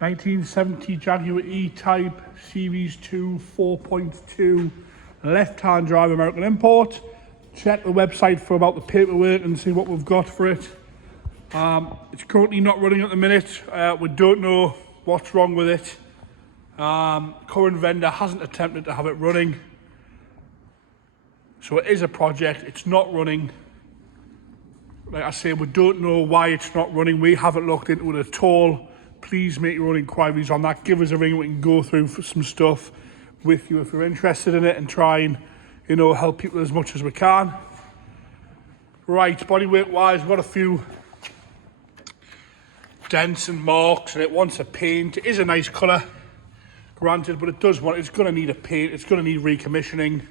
1970 Jaguar E-Type Series 2 4.2 left-hand drive American import. Check the website for about the paperwork and see what we've got for it. It's currently not running at the minute. We don't know what's wrong with it. Current vendor hasn't attempted to have it running. So it is a project, it's not running. Like I say, we don't know why it's not running. We haven't looked into it at all. Please make your own inquiries on that. Give us a ring, we can go through some stuff with you if you're interested in it and try and, you know, help people as much as we can. Right, bodywork wise, we've got a few dents and marks and it wants a paint. It is a nice colour, granted, but it's going to need a paint, it's going to need recommissioning.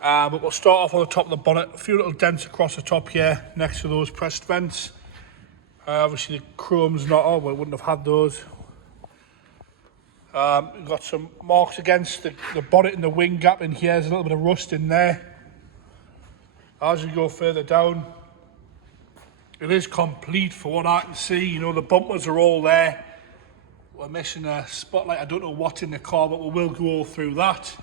But we'll start off on the top of the bonnet. A few little dents across the top here next to those pressed vents. Obviously the chrome's not on, well, we wouldn't have had those. We've got some marks against the bonnet and the wing gap in here. There's a little bit of rust in there. As you go further down, it is complete for what I can see. You know, the bumpers are all there. We're missing a spotlight. I don't know what's in the car, but we will go through that.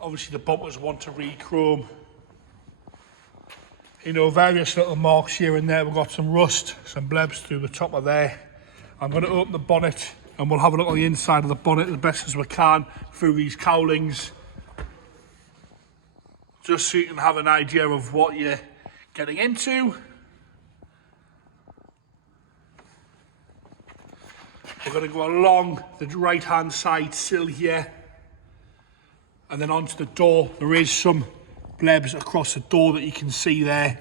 Obviously the bumpers want to re-chrome. You know, various little marks here and there. We've got some rust, some blebs through the top of there. I'm going to open the bonnet and we'll have a look on the inside of the bonnet as best as we can through these cowlings. Just so you can have an idea of what you're getting into. We're going to go along the right hand side sill here and then onto the door. There is some blebs across the door that you can see there.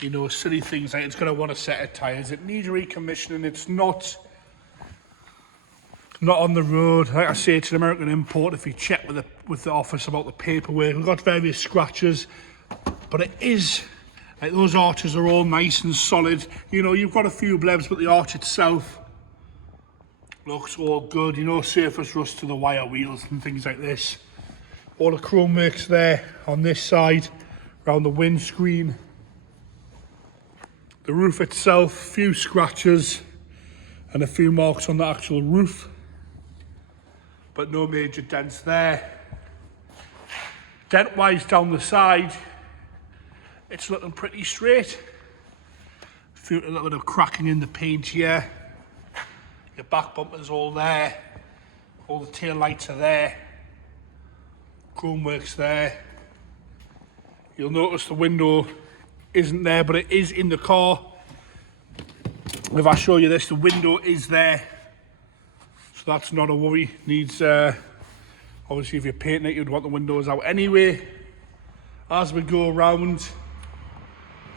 You know, silly things like it's going to want a set of tyres. It needs recommissioning. It's not on the road. Like I say, it's an American import. If you check with the office about the paperwork, we've got various scratches, but it is like those arches are all nice and solid. You know, you've got a few blebs, but the arch itself looks all good. You know, surface rust to the wire wheels and things like this. All the chrome works there on this side, around the windscreen. The roof itself, few scratches and a few marks on the actual roof, but no major dents there. Dent wise down the side, it's looking pretty straight. A little bit of cracking in the paint here. Your back bumper's all there. All the tail lights are there. Chrome works there. You'll notice the window isn't there, but it is in the car. If I show you this, the window is there. So that's not a worry. Needs, obviously if you're painting it, you'd want the windows out anyway. As we go around,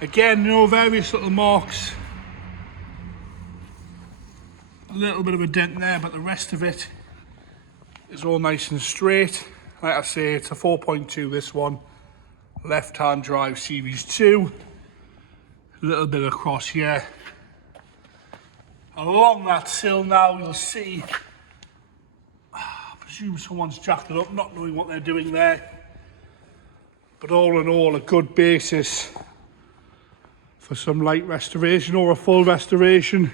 again, you know, various little marks. A little bit of a dent there, but the rest of it is all nice and straight. Like I say, it's a 4.2, this one. Left-hand drive Series 2. A little bit across here. Along that sill now, you'll see, I presume someone's jacked it up, not knowing what they're doing there. But all in all, a good basis for some light restoration or a full restoration.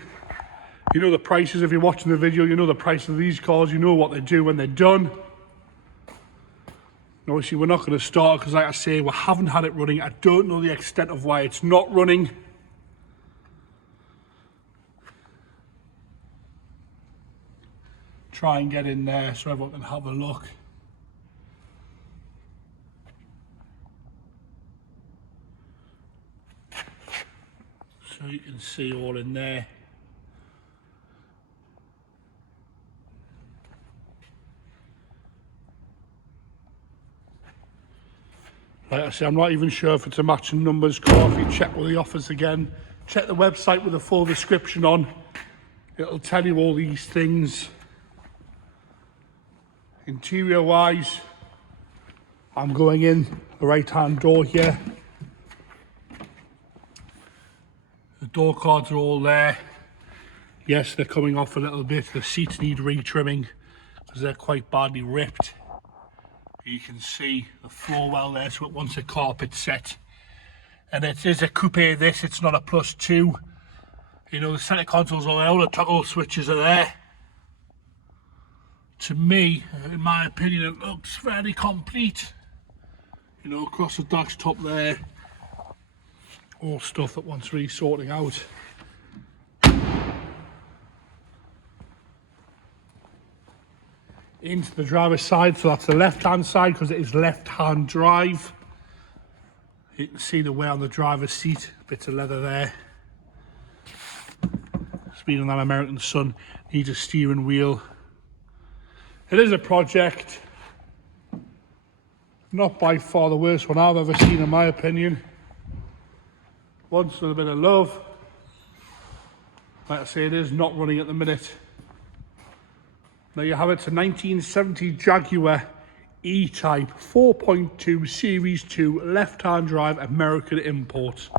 You know the prices, if you're watching the video, you know the price of these cars, you know what they do when they're done. Obviously we're not going to start because, like I say, we haven't had it running. I don't know the extent of why it's not running. Try and get in there so everyone can have a look. So you can see all in there. Like I say, I'm not even sure if it's a matching numbers car. If you check with the offers again, check the website with a full description on. It'll tell you all these things. Interior wise, I'm going in the right hand door here. The door cards are all there. Yes, they're coming off a little bit. The seats need re-trimming because they're quite badly ripped. You can see the floor well there, so it wants a carpet set. And it is a coupe this, it's not a +2. You know, the centre consoles are there, all the toggle switches are there. To me, in my opinion, it looks very complete. You know, across the dash top there, all stuff that wants re-sorting out. Into the driver's side, so that's the left-hand side because it is left-hand drive. You can see the wear on the driver's seat, bits of leather there. Speed on that American Sun, needs a steering wheel. It is a project. Not by far the worst one I've ever seen, in my opinion. Wants a little bit of love. Like I say, it is not running at the minute. There you have it, it's a 1970 Jaguar E-Type 4.2 Series 2 left-hand drive American import.